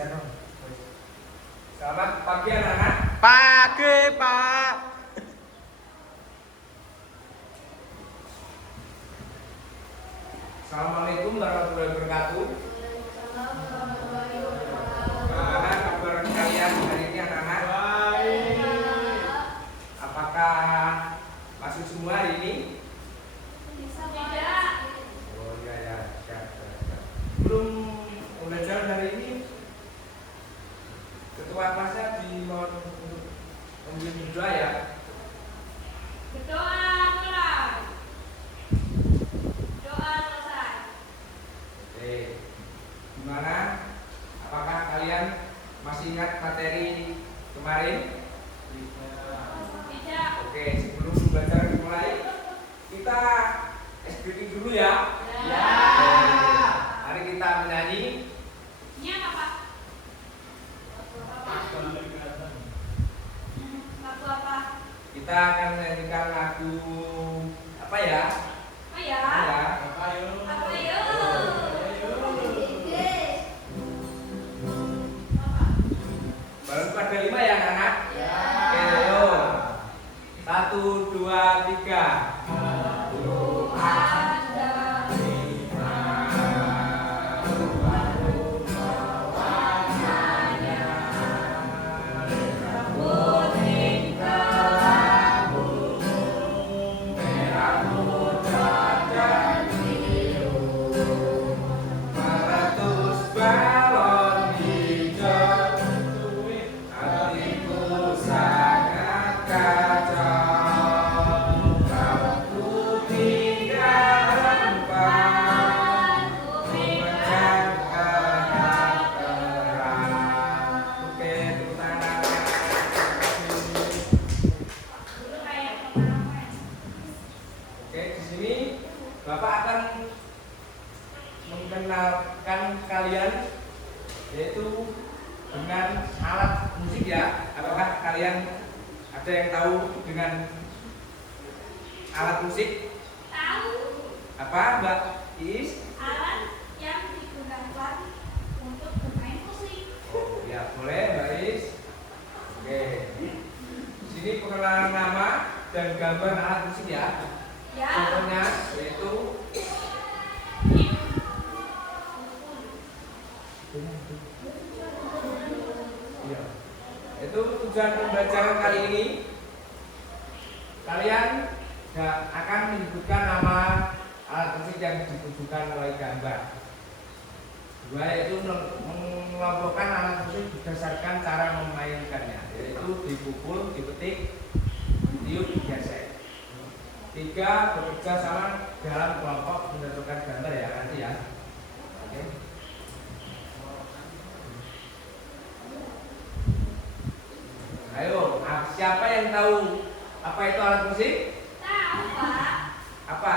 Selamat pagi anak-anak. Pagi, Pak. Assalamualaikum warahmatullahi wabarakatuh. Bagaimana kabar kalian hari ini anak-anak? Baik. Apakah masuk semua hari ini? Tidak. Oh iya ya, siap. Belum belajar hari ini. Ketua kelasnya dimohon untuk membimbing doa ya. Berdoa mulai. Doa selesai. Oke. Gimana? Apakah kalian masih ingat materi kemarin? Tidak. Oke, sebelum belajar dimulai, kita SBD dulu ya. Ya. Oke. Mari kita menyanyi. Ini apa, Pak? Lagu apa? Kita akan menyanyikan lagu apa ya? Oh ya. Ya. Apa yuk? Apa? Baru pada 5 ya anak-anak? Ya. Oke, yuk. 1, 2, 3. Meratus balon hijau, hatiku sangat kacau. Kalau ku tinggal tempat, ku menjaga terang. Oke, tepuk tangan. Dulu kayak kemana-mana. Oke, di sini Bapak akan mengenalkan kalian yaitu dengan alat musik ya. Apakah kalian ada yang tahu dengan alat musik? Tahu Apa, Mbak Is? alat yang digunakan untuk bermain musik. Oh, ya boleh, Mbak Is. Oke. Di sini pengenalan nama dan gambar alat musik ya. Ya. Contohnya yaitu iya. Itu tujuan pembelajaran kali ini. Kalian akan menyebutkan nama alat musik yang ditujukan oleh gambar. Dua yaitu mengelompokkan alat musik berdasarkan cara memainkannya, yaitu dipukul, dipetik, ditiup, digesek. 3 bekerja sama dalam kelompok menentukan gambar ya nanti ya. Oke. Ayo, siapa yang tahu apa itu alat musik? Tahu, Pak. Apa,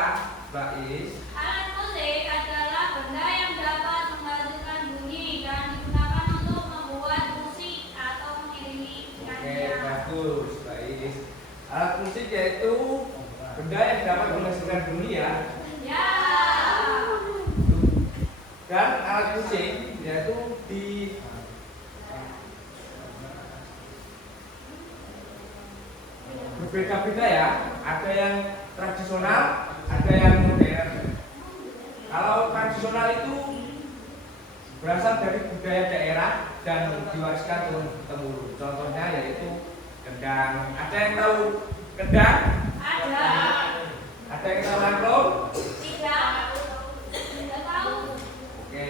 Mbak Is? Alat musik adalah benda yang dapat menghasilkan bunyi dan digunakan untuk membuat musik atau mengiringi Oke, nyanyian. bagus, Mbak Is. Alat musik yaitu benda yang dapat menghasilkan bunyi ya. Ya. Dan alat musik yaitu berbeda-beda ya. Ada yang tradisional, ada yang modern. Kalau tradisional itu berasal dari budaya daerah dan diwariskan turun-temurun. Contohnya yaitu kendang. Ada yang tahu kendang? Ada. Ada yang tahu angklung? Tidak. Tidak tahu. Oke.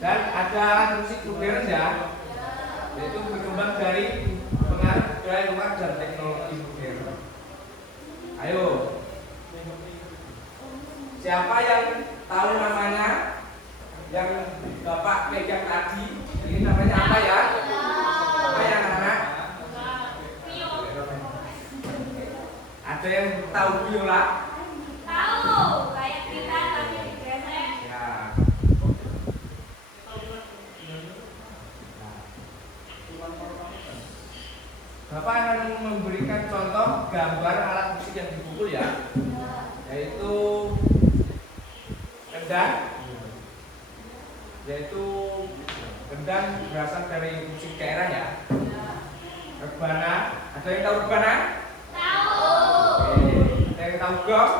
Dan ada alat musik modern ya, yaitu berkembang dari pengaruh budaya luar dan teknologi modern. Ayo, siapa yang tahu namanya? Yang Bapak pegang tadi, ini namanya apa ya? Apa ya anak-anak? Ada yang tahu biola? Tahu. Kayak kita tapi digesek. Ya. Bapak akan memberikan contoh gambar alat musik yang dipukul ya, yaitu kendang, yaitu bondan berasal dari musik daerah ya. Rebana, ada yang tahu rebana? Tahu. Oke, ada yang tahu gong?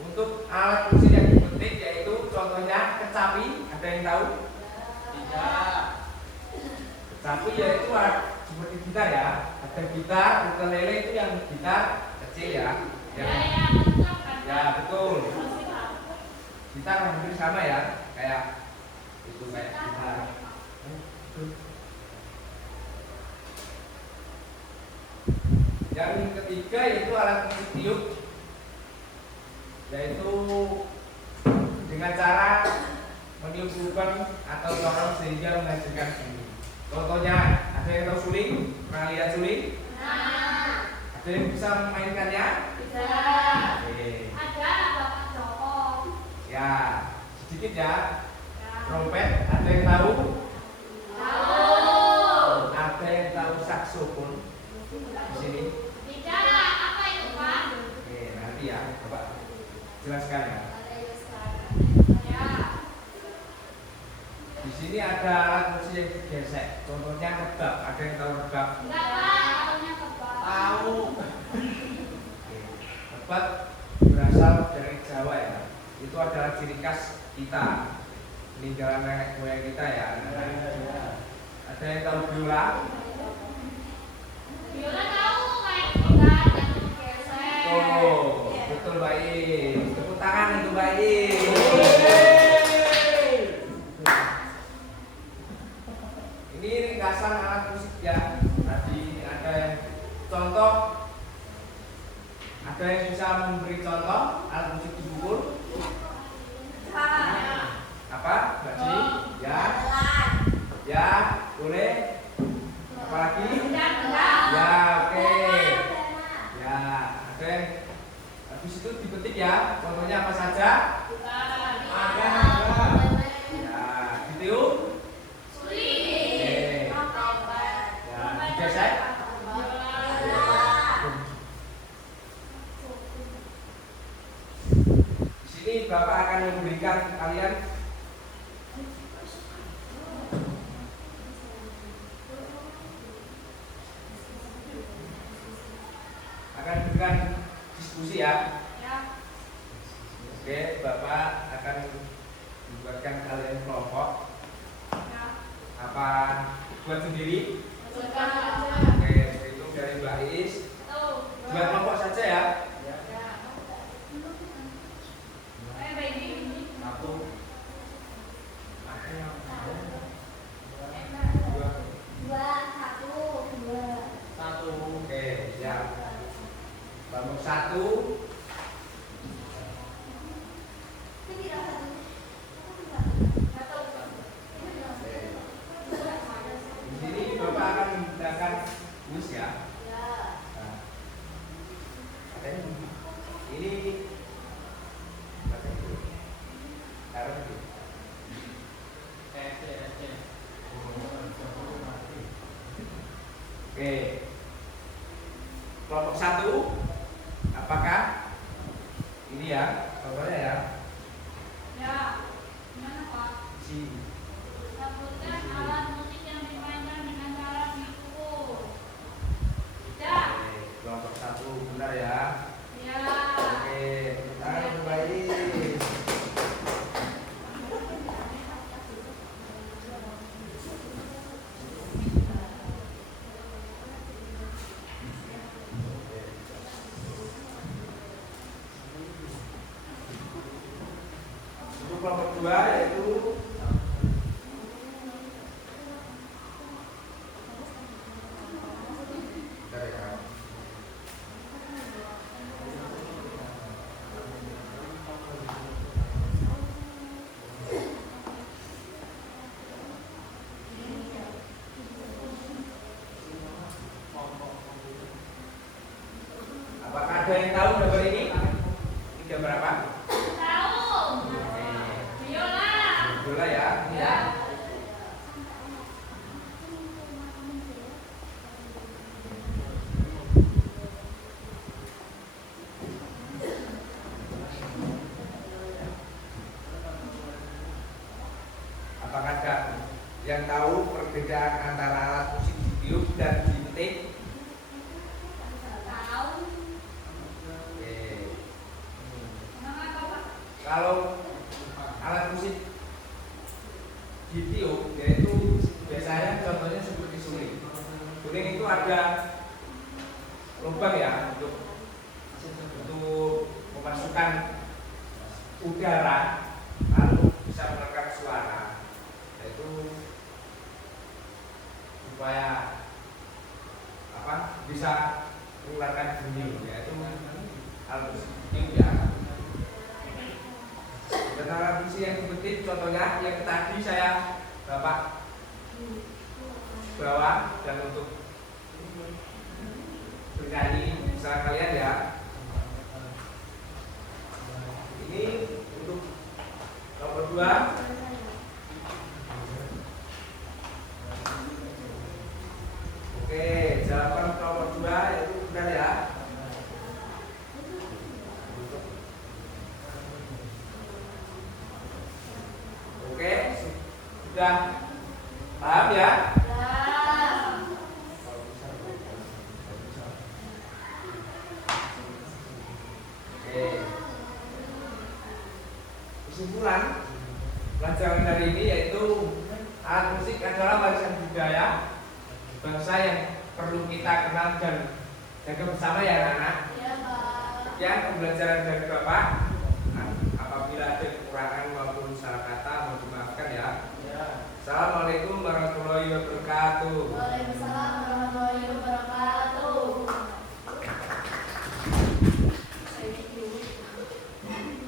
Untuk alat musik yang dipetik yaitu contohnya kecapi, ada yang tahu? Tidak. Kecapi yaitu seperti gitar ya, ada gitar, ukulele itu yang gitar kecil ya. Ya betul. Gitar hampir sama ya, kayak itu kayak gitar. Yang ketiga yaitu alat musik tiup, yaitu dengan cara meniup lubang atau lorong sehingga menghasilkan bunyi. Contohnya, ada yang tahu suling? Pernah lihat suling? Ada yang bisa memainkannya? Oke. Ya, sedikit ya. Trompet, ada yang tahu? Ada yang tahu saksofon? Di sini. Oke, nanti ya, coba jelaskan ya. Di sini ada alat musik yang digesek. Contohnya rebab. Ada yang tahu rebab? Tahu. Oke. Rebab berasal dari Jawa ya. Itu adalah ciri khas kita, peninggalan nenek moyang kita ya. Ada yang tahu biola? Oh, betul baik. Tepuk tangan untuk baik. Ini ringkasan alat musik ya. Tadi ada yang contoh, ada yang bisa memberi contoh alat musik dipukul? Apa? Baji? Ya. Ya, boleh. Apalagi? Ya, oke. Ya, ada yang habis itu dipetik ya. Contohnya apa saja? Ada. Ya, ditiup. Oke. Ya, digesek. Di sini Bapak akan memberikan kalian diskusi ya. Oke, Bapak akan membuatkan kalian kelompok. Apa buat sendiri? Oke, itu dari Mbak Is. Buat kelompok saja ya. Satu. Oke, siap. Kelompok satu. Di sini Bapak akan menggunakan bus ya. Nah, ini oke. Kelompok satu, apakah ini ya? Contohnya ya. Si. Sebutkan alat musik yang dimainkan dengan cara dipukul. Kelompok satu, benar ya? Ya. Oke, tangan baik. Untuk kelompok dua yaitu apakah ada yang tahu gambar ini? Ini gambar apa? Tahu. Biola. Bola ya, ini ya. yang tahu perbedaan antara alat musik ditiup dan dipetik? Tahu. Oke. Kenapa Pak? Kalau alat musik ditiup, yaitu biasanya contohnya seperti suling. Suling itu ada lubang ya untuk memasukkan udara lalu bisa menekan suara, yaitu supaya bisa mengeluarkan bunyi, yaitu alat musik ditiup ya. Dan alat musik yang dipetik contohnya yang tadi saya Bapak bawa dan untuk bernyanyi bersama kalian ya. Ini untuk nomor 2. Oke, jawaban nomor 2 yaitu benar ya. Oke, sudah paham ya? Kesimpulan pelajaran hari ini yaitu alat musik adalah warisan budaya bangsa yang perlu kita kenal dan jaga bersama ya anak-anak. Iya Pak. Sekian pembelajaran dari Bapak. Apabila ada kekurangan maupun salah kata mohon dimaafkan ya. Assalamualaikum warahmatullahi wabarakatuh.